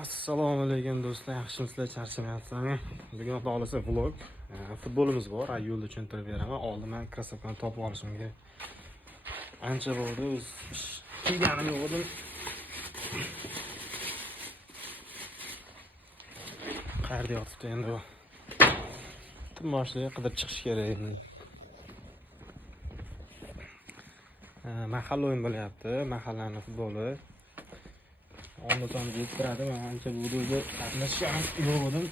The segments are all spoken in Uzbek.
Assalomu alaykum do'stlar, yaxshimisizlar, charchamayapsizlarmi? Bugun xudo xolasa vlog. Futbolimiz bor, yo'lda tushuntirib beraman. Oldin men krossovkani topib olishimga ancha bo'ldi, o'z kiyganim yo'q edim. Qayerda yotibdi endi bu? Boshliqqa qidirib chiqish kerak endi. Mahalla o'yin bo'lyapti, mahallaning futboli. Onda tam yettiradi, men ancha bu yerga qatnashishim yo'q edim.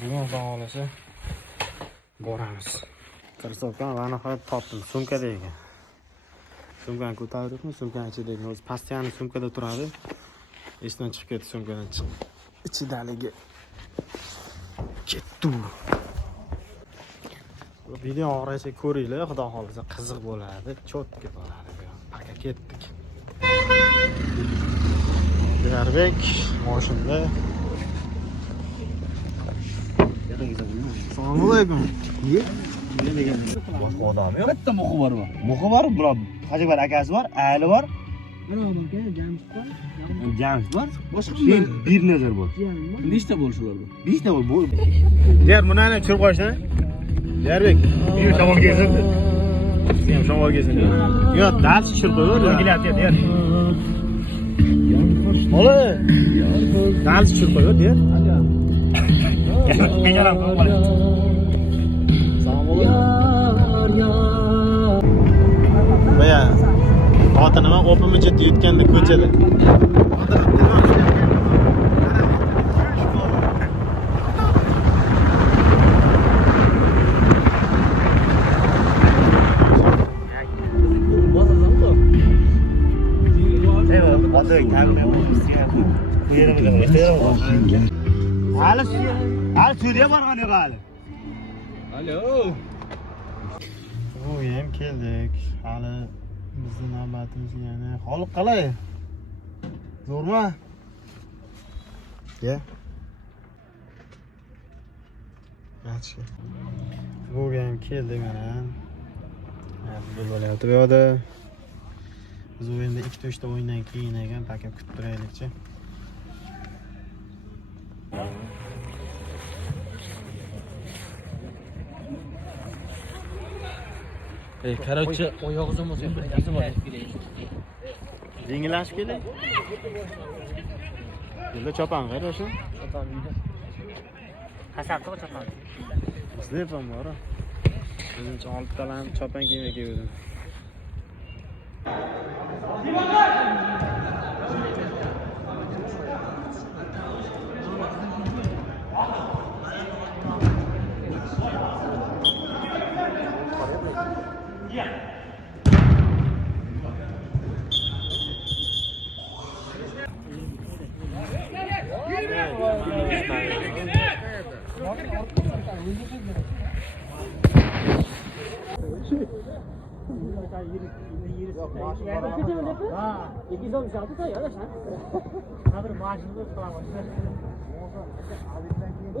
Bugun xudo xolasa boramiz. Krossovkani va nihoyat topdim, sumkada ekan. Sumkani ko'taribman, sumkani ichidagi o'zi pastiyani sumkada turadi. Esdan chiqib ketdi, sumkadan chiqib. Ichidaligi ketdi. Video oxirigacha ko'ringlar, xudo xolasa qiziq bo'ladi, chotki bo'ladi. Aka ketdik. Diyarbek moshinda. Assalomu alaykum. Nima degan? Boshqa odam yo'q. Bitta muxi bor bu. Muxi bor, biroq Hajibal akasi bor, Ali bor. Mana aka, James bor. James bor. Boshqa bir nazar bor. Nechta bo'lish ularda? 5 ta bor. Der, buni ham tushirib qo'yishdan. Diyarbek, bir shamol kelsin. Ham shamol kelsin. Yo'q, dars tushirib qo'yver. Kelyapti, der. Ola. Dals tushirib qo'yver, der. Bejaram qo'yib. Assalomu alaykum. Baya xotinim ham o'pimni jiddiy yutganda ko'chada. Hali Suriye borgan yo'q hali. Alo. Bu ham keldik. Hali bizning navbatimiz yana. Holiq qalay? Zo'rmi? Ya. Yaxshi. Bu ham keldik mana. Futbol bo'lyapti bu yerda. Biz o'yinda 2-3 ta o'yindan keyin ekan, paka kutib turaylikchi. Короче, oyog'imiz yo'q. Yengillashib keling. Yo'lda chopan qarasha. Chopan uyda. Hasabda chopan. Bizda ham bor. Birinchi 6 talan chopan kiymay keldim.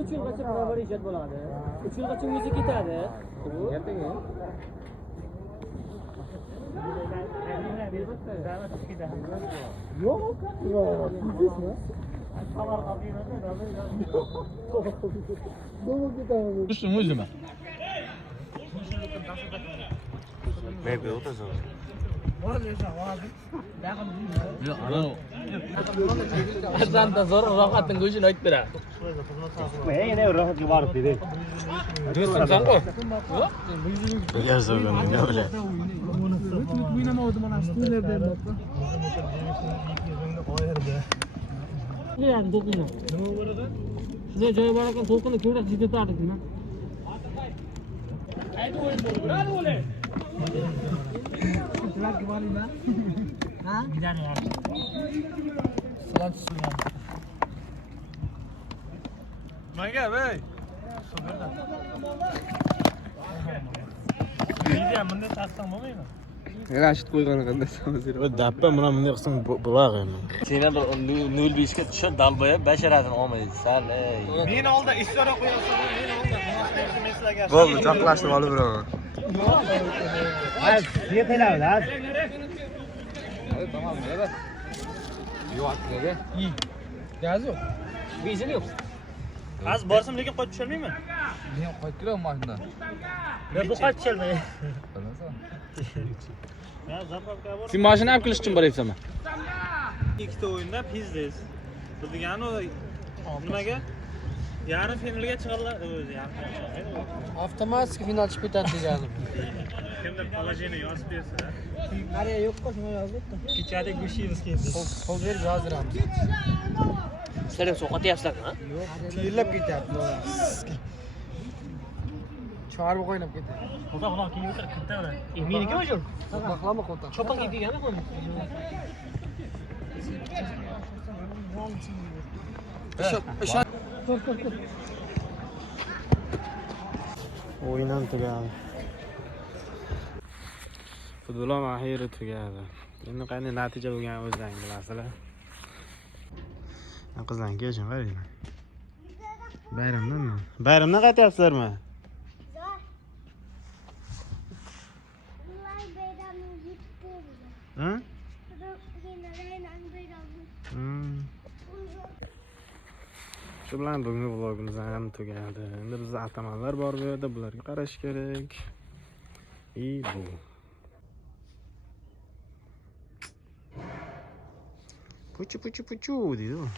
Uch yilgacha provar ijod bo'ladi. 3 yilgacha o'zi ketadi. Yo'q, sizmi? Düştüm özüme. Bebe o'tasan. Aslında zor rohatın gözünü ayt bera. Men yana rohatga borib dedi. Do'stim sen qo'y. Yazgan ne öyle. O'ynamadim mana shu to'ylarda ham bor. Yani to'qini. Nima bo'ladi? Sizga joyi bor ekan, to'qini ko'rak jidatardik nima? Aytib o'yin bo'ldi. Bravo o'le. Sizlar kiboringmi? Ha? Gidani yaxshi. Sizlar tushungan. Manga bey. So'berda. Video bunday tasdiq bo'lmaymi? Rashid qo'ygan qanday samazir. O dappa mana bunday qilsang bo'ladi. Seni bir 05 ga tushib dalboya basharatini olmaydi. Sal. Meni oldi ishora qo'yasiz, meni oldi. Men sizlarga. Bo'ldi, joqlashni olib beraman. Hayır, niye telavüz? Tamam, evet. Yo'q, nega? Gaz yo'q. Benzin yo'q. Az borsam lekin qochib tusholmayman. Men qo'yib kiraman mashina. Men bu qochib tusholmayman. Sen mashina olib kelish uchun boryapsanmi? Ikkita o'yinda pizdes. Bu degani nimaga? Yarim finalga chiqadilar o'zi yarim. Avtomatik final chiqib ketadi deganim. Kimdir положение yozib bersa. Qariya yo'q-ku, shuni yozib o'tdi. Kechada Gushiyevs keldi. Qo'l berib yozdiramiz. Sizlar ham sovqotyapsizlarmi? Yo'q, tiyillab ketyapti. Chorba qo'ynab ketyapti. Xudo keyin o'tir kitta ular. Meniki o'shur. Maqlama qo'ta. Cho'pon kiyib kelgani qo'ydi. O'yin ham tugadi. Futbol ham oxiri tugadi. Endi qanday natija bo'lganini o'zlaringiz bilasizlar. Qizlarni kelishing qaranglar. Bayramdanmi? Bayramdan qaytyapsizlarmi? Ha? Shu bilan bugungi vlogimiz ham tugadi. Endi bizda avtomobillar bor bu yerda, bularga qarash kerak. Bu. Puchu deydi u.